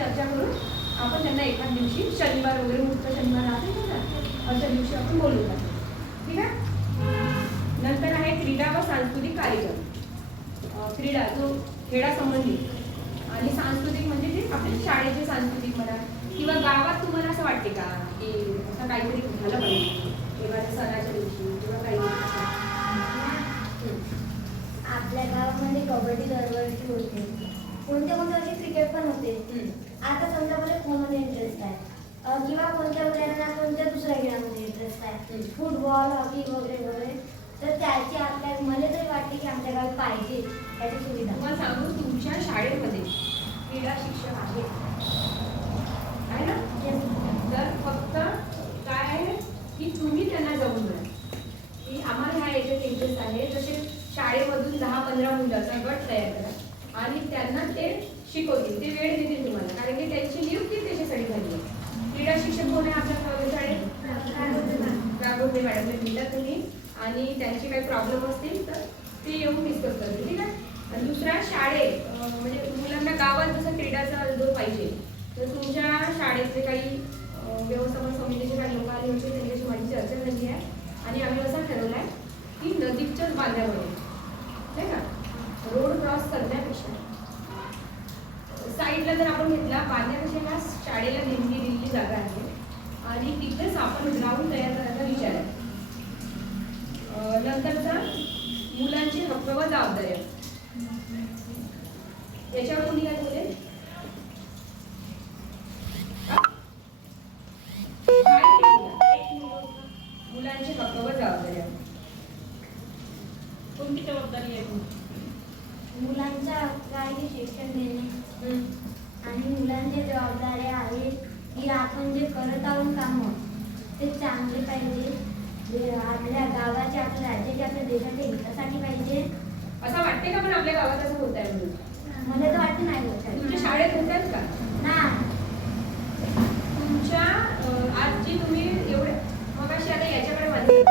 चर्चा करून आपण त्यांना एखाद दिवशी शनिवार वगैरे मुक्त शनिवार राहते ना अशा दिवशी आपण बोलू शकतो. ठीक आहे. नंतर आहे क्रीडा व सांस्कृतिक कार्यक्रम. क्रीडा जो खेळा संबंधित आणि सांस्कृतिक म्हणजे ते आपल्या शाळेचे सांस्कृतिक म्हणा किंवा गावात तुम्हाला असं वाटते का की असं काहीतरी झालं पाहिजे किंवा सणाच्या दिवशी किंवा काही आपल्या गावामध्ये कबड्डी दरवर्षी होते, कोणत्या वर्षी क्रिकेट पण होते. आता समजा मला फोनमध्ये इंटरेस्ट आहे किंवा कोणत्या मुलांना कोणत्या दुसऱ्या खेळामध्ये इंटरेस्ट आहे, फुटबॉल हॉकी वगैरे वगैरे, तर त्याची आपल्या मला तरी वाटते की आमच्या गावात पाहिजे त्याची सुविधा. तुम्हाला सांगू तुमच्या शाळेमध्ये क्रीडा शिक्षक आहे ना, तर फक्त काय आहे की तुम्ही त्यांना जाऊन द्या की आम्हाला ह्या याच्यात इंटरेस्ट आहे, तसे शाळेमधून 10-15 मुलांचा गट तयार करा आणि त्यांना ते शिकवतील, ते वेळ देतील तुम्हाला, कारण की त्यांची नियुक्ती त्याच्यासाठी झाली आहे. क्रीडा शिक्षक कोण आहे आपल्या शाळेत? राघोटे मॅडम दिला तुम्ही आणि त्यांचे काही प्रॉब्लेम असतील तर ते येऊन डिस्कस करतील. ठीक आहे. आणि दुसरा शाळेत म्हणजे मुलांना गावात जसं क्रीडाचा जो पाहिजे तर तुमच्या शाळेतले काही व्यवस्थापन समितीचे काही लोक आले होते, त्यांच्याशी माझी चर्चा झाली आहे आणि आम्ही असं ठरवलं आहे की नदीच्याच बांधामध्ये नाही का रोड क्रॉस करण्यापेक्षा साईडला जर आपण घेतला बांधण्यापेक्षा शाळेला देणगी दिलेली जागा आहे आणि तिथेच आपण ग्राउंड तयार करायचा विचार आहे. नंतरचा मुलांचे हक्क व जबाबदाऱ्या याच्यावर कोणी काय बोलले? मुलांचे हक्क व जबाबदाऱ्या कोणती जबाबदारी आहे? मुलांचा हक्क आहे शिक्षण देणे आणि मुलांच्या जबाबदाऱ्या आहेत की आपण जे करत आहोत कामं ते चांगले पाहिजे, आपल्या गावाच्या आपल्या राज्याच्या आपल्या देशाच्या हितासाठी पाहिजे. असं वाटते का पण आपल्या गावात असं होत आहे म्हणून? मला तर वाटते नाही होत आहे. तुमच्या शाळेत होत आहेत का? नाही. तुमच्या आज जी तुम्ही एवढे मग अशी आता याच्याकडे माझी